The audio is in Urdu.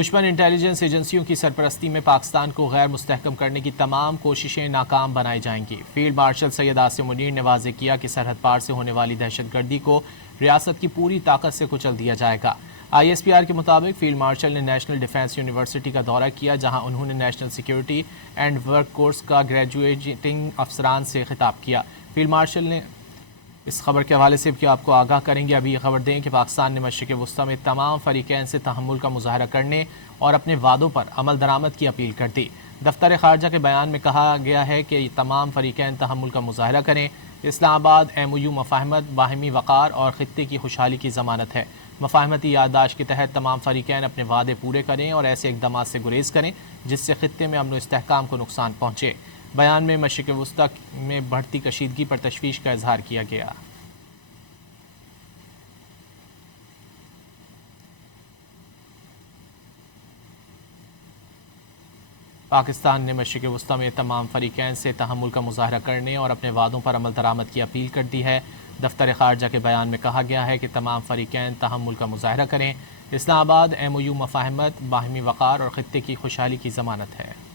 دشمن انٹیلیجنس ایجنسیوں کی سرپرستی میں پاکستان کو غیر مستحکم کرنے کی تمام کوششیں ناکام بنائی جائیں گی۔ فیلڈ مارشل سید عاصم منیر نے واضح کیا کہ سرحد پار سے ہونے والی دہشت گردی کو ریاست کی پوری طاقت سے کچل دیا جائے گا۔ ISPR کے مطابق فیلڈ مارشل نے نیشنل ڈیفنس یونیورسٹی کا دورہ کیا، جہاں انہوں نے national security and work course کا گریجویٹنگ افسران سے خطاب کیا۔ فیلڈ مارشل نے اس خبر کے حوالے سے بھی آپ کو آگاہ کریں گے۔ ابھی یہ خبر دیں کہ پاکستان نے مشرق وسطیٰ میں تمام فریقین سے تحمل کا مظاہرہ کرنے اور اپنے وعدوں پر عمل درآمد کی اپیل کر دی۔ دفتر خارجہ کے بیان میں کہا گیا ہے کہ تمام فریقین تحمل کا مظاہرہ کریں۔ اسلام آباد MOU مفاہمت باہمی وقار اور خطے کی خوشحالی کی ضمانت ہے۔ مفاہمتی یادداشت کے تحت تمام فریقین اپنے وعدے پورے کریں اور ایسے اقدامات سے گریز کریں جس سے خطے میں امن و استحکام کو نقصان پہنچے۔ بیان میں مشرق وسطیٰ میں بڑھتی کشیدگی پر تشویش کا اظہار کیا گیا۔ پاکستان نے مشرق وسطیٰ میں تمام فریقین سے تحمل کا مظاہرہ کرنے اور اپنے وعدوں پر عمل درآمد کی اپیل کر دی ہے۔ دفتر خارجہ کے بیان میں کہا گیا ہے کہ تمام فریقین تحمل کا مظاہرہ کریں۔ اسلام آباد MOU مفاہمت باہمی وقار اور خطے کی خوشحالی کی ضمانت ہے۔